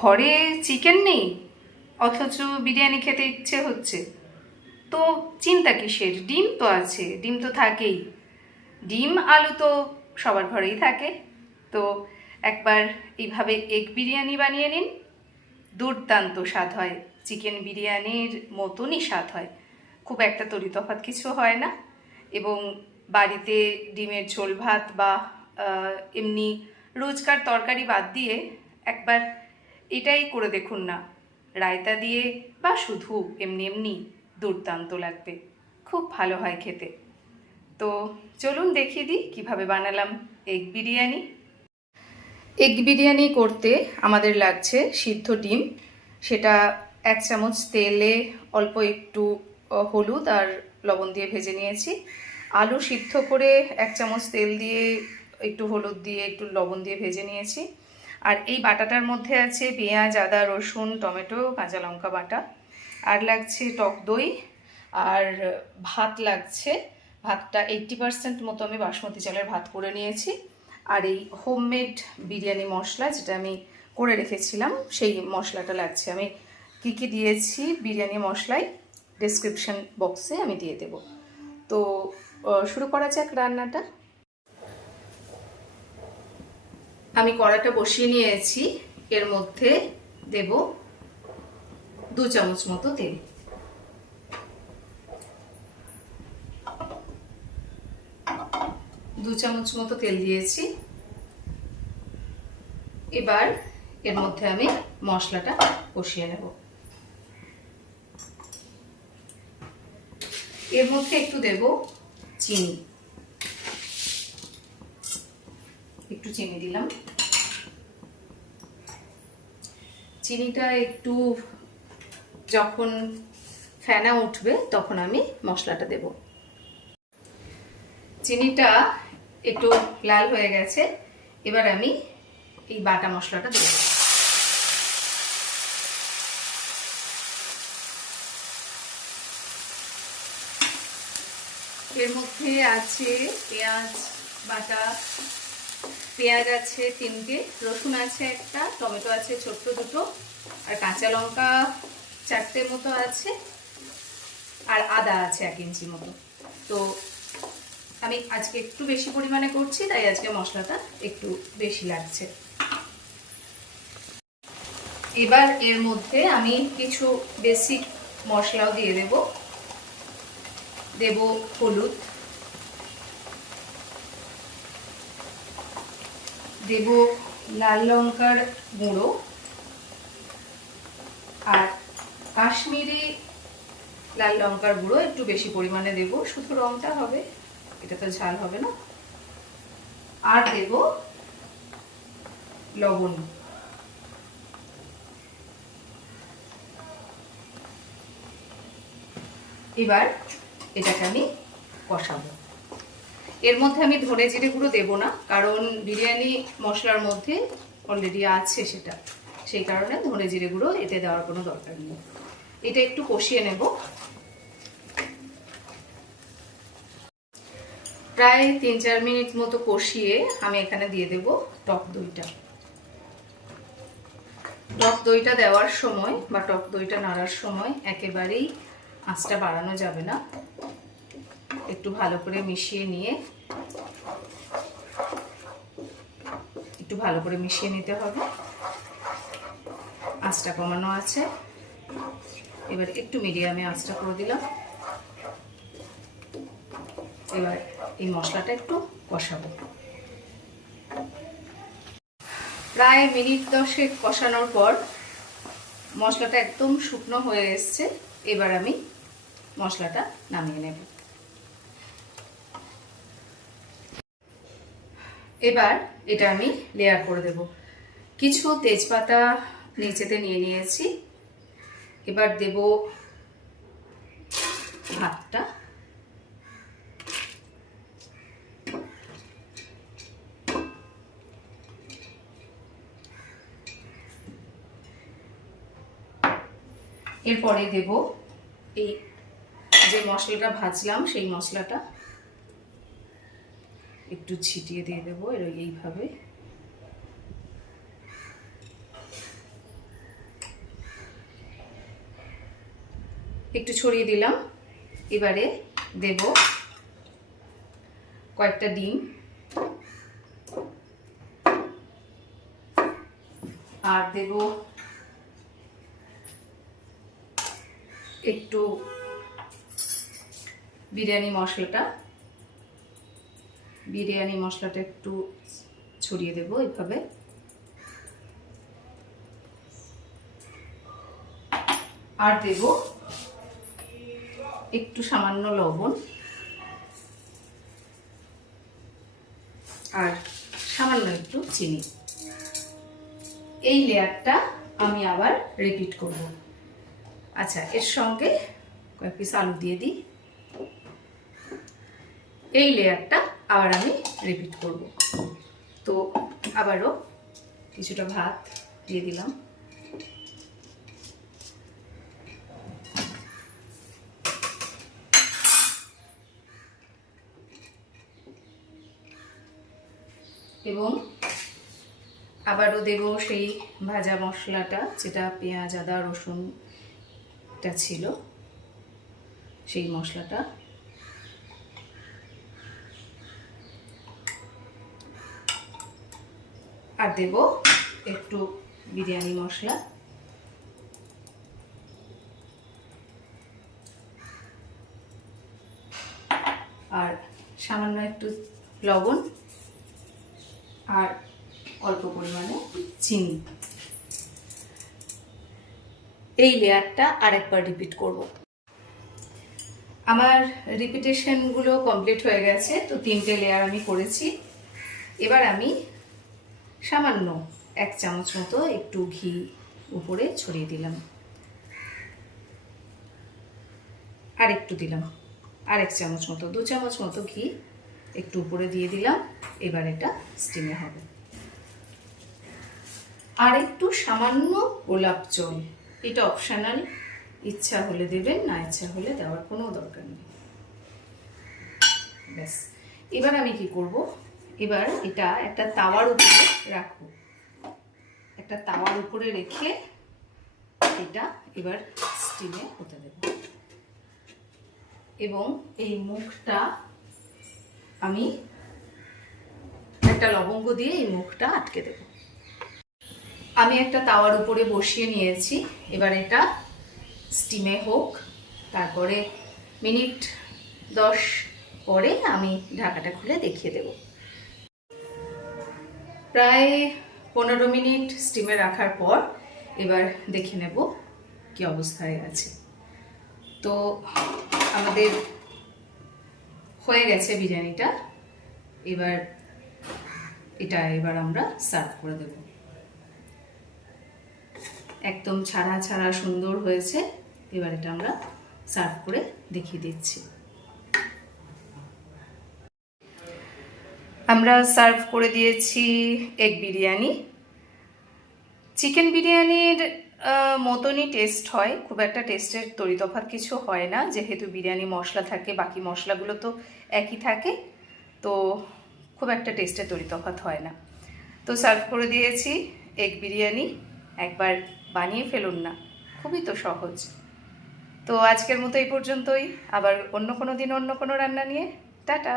ঘরে চিকেন নেই অথচ বিরিয়ানি খেতে ইচ্ছে হচ্ছে, তো চিন্তা কিসের? ডিম তো আছে, ডিম তো থাকেই। ডিম আলু তো সবার ঘরেই থাকে। তো একবার এইভাবে এগ বিরিয়ানি বানিয়ে নিন, দুর্দান্ত স্বাদ হয়। চিকেন বিরিয়ানির মতনই স্বাদ হয়, খুব একটা তরিতফাত কিছু হয় না। এবং বাড়িতে ডিমের ঝোল ভাত বা এমনি রোজকার তরকারি বাদ দিয়ে একবার এটাই করে দেখুন না, রায়তা দিয়ে বা শুধু এমনি এমনি দুর্দান্ত লাগবে, খুব ভালো হয় খেতে। তো চলুন দেখিয়ে দিই কীভাবে বানালাম এগ বিরিয়ানি। এগ বিরিয়ানি করতে আমাদের লাগছে সিদ্ধ ডিম, সেটা 1 চামচ তেলে অল্প একটু হলুদ আর লবণ দিয়ে ভেজে নিয়েছি। আলু সিদ্ধ করে 1 চামচ তেল দিয়ে একটু হলুদ দিয়ে একটু লবণ দিয়ে ভেজে নিয়েছি। আর এই বাটাটার মধ্যে আছে পেঁয়াজ, আদা, রসুন, টমেটো, কাঁচা লঙ্কা বাটা। আর লাগছে টক দই, আর ভাত লাগছে। ভাতটা 80% মতো আমি বাসমতি চালের ভাত করে নিয়েছি। আর এই হোমমেড বিরিয়ানি মশলা যেটা আমি করে রেখেছিলাম, সেই মশলাটা লাগছে। আমি কি কি দিয়েছি বিরিয়ানি মশলায় ডেসক্রিপশন বক্সে আমি দিয়ে দেব। তো শুরু করা যাক রান্নাটা। আমি কড়াটা বসিয়ে নিয়েছি, এর মধ্যে দেব 2 চামচ মতো তেল। দু চামচ মতো তেল দিয়েছি। এবার এর মধ্যে আমি মশলাটা কষিয়ে নেব। এর মধ্যে একটু দেব চিনি, একটু চিনি দিলাম। চিনিটা একটু যখন ফেনা উঠবে তখন আমি মশলাটা দেব। চিনিটা একটু লাল হয়ে গেছে, এবার আমি এই বাটা মশলাটা দেব। এর মধ্যে আছে পেঁয়াজ বাটা, পেঁয়াজ আছে 3টে, রসুন আছে 1টা, টমেটো আছে ছোট্ট 2টো, আর কাঁচা লঙ্কা 4টে মতো আছে, আর আদা আছে 1 ইঞ্চি মতো। তো আমি আজকে একটু বেশি পরিমাণে করছি, তাই আজকে মশলাটা একটু বেশি লাগছে। এবার এর মধ্যে আমি কিছু বেসিক মশলাও দিয়ে দেব। দেব হলুদ, দেব লাল লঙ্কার গুঁড়ো, আর কাশ্মীরি লাল লঙ্কার গুঁড়ো একটু বেশি পরিমাণে দেব, শুধু রংটা হবে, এটা তো ঝাল হবে না। আর দেব লবণ। এবার এটাকে আমি কষাবো। এর মধ্যে আমি ধনে জিরে গুঁড়ো দেবো না, কারণ বিরিয়ানি মশলার মধ্যে অলরেডি আছে সেটা, সেই কারণে ধনে জিরে গুঁড়ো এতে দেওয়ার কোনো দরকার নেই। এটা একটু কষিয়ে নেব। প্রায় 3-4 মিনিট মতো কষিয়ে আমি এখানে দিয়ে দেব টক দইটা। টক দইটা দেওয়ার সময় বা টক দইটা নাড়ার সময় একেবারেই আঁচটা বাড়ানো যাবে না, একটু ভালো করে মিশিয়ে নিয়ে নিতে হবে। আঁচটা কমানো আছে, এবার একটু মিডিয়ামে আঁচটা করে দিলাম। এবার এই মশলাটা একটু কষাবো। প্রায় মিনিট 10 কষানোর পর মশলাটা একদম শুকনো হয়ে এসছে। এবার আমি মশলাটা নামিয়ে নেব। এবার এটা আমি লেয়ার করে দেব। কিছু তেজপাতা নিচেতে নিয়ে নিয়েছি। এবার দেব ভাতটা, এরপরে দেব এই যে মশলাটা ভাজলাম সেই মশলাটা একটু ছিটিয়ে দিয়ে দেবো এইভাবে। একটু ছড়িয়ে দিলাম। এবারে দেব কয়েকটা ডিম, আর দেব একটু বিরিয়ানি মশলাটা একটু ছড়িয়ে দেব এইভাবে। আর দেব একটু সামান্য লবণ আর সামান্য একটু চিনি। এই লেয়ারটা আমি আবার রিপিট করব। আচ্ছা, এর সঙ্গে কয়েক পিস আলু দিয়ে দিই। এই লেয়ারটা আবার আমি রিপিট করব। তো আবারও কিছুটা ভাত দিয়ে দিলাম। এবং আবারও দেব সেই ভাজা মশলাটা, যেটা পেঁয়াজ আদা রসুনটা ছিল, সেই মশলাটা। আর দেব একটু বিরিয়ানি মশলা। আর সামান্য একটু লবণ আর অল্প পরিমাণে চিনি। এই লেয়ারটা আরেকবার রিপিট করব। আমার রিপিটেশনগুলো কমপ্লিট হয়ে গেছে। তো 3টে লেয়ার আমি করেছি। এবার আমি সামান্য 1 চামচ মতো একটু ঘি উপরে ছড়িয়ে দিলাম, আর একটু দিলাম, আর 1 চামচ মতো, 2 চামচ মতো ঘি একটু উপরে দিয়ে দিলাম। এবার এটা স্টিমে হবে। আর একটু সামান্য গোলাপ জল, এটা অপশনাল, ইচ্ছা হলে দেবেন, না ইচ্ছা হলে দেওয়ার কোনো দরকার নেই। ব্যাস, এবার আমি কি করব, এবার এটা একটা তাওয়ার উপরে রাখবো। একটা তাওয়ার উপরে রেখে এটা এবার স্টিমে হতে দেব। এবং এই মুখটা আমি একটা লবঙ্গ দিয়ে এই মুখটা আটকে দেব। আমি একটা তাওয়ার উপরে বসিয়ে নিয়েছি। এবার এটা স্টিমে হোক, তারপরে মিনিট 10 পরে আমি ঢাকাটা খুলে দেখিয়ে দেব। প্রায় 15 মিনিট স্টিমে রাখার পর এবার দেখে নেব কি অবস্থায় আছে। তো আমাদের হয়ে গেছে বিরিয়ানিটা। এবার আমরা সার্ভ করে দেব। একদম ছাড়া ছাড়া সুন্দর হয়েছে। এবার এটা আমরা সার্ভ করে দেখিয়ে দিচ্ছি। আমরা সার্ভ করে দিয়েছি এগ বিরিয়ানি। চিকেন বিরিয়ানির মতনই টেস্ট হয়, খুব একটা টেস্টের তরিতফাত কিছু হয় না, যেহেতু বিরিয়ানি মশলা থাকে, বাকি মশলাগুলো তো একই থাকে, তো খুব একটা টেস্টের তরিতফাত হয় না। তো সার্ভ করে দিয়েছি এগ বিরিয়ানি। একবার বানিয়ে ফেলুন না, খুবই তো সহজ। তো আজকের মতো এই পর্যন্তই। আবার অন্য কোনো দিন অন্য কোনো রান্না নিয়ে। টাটা।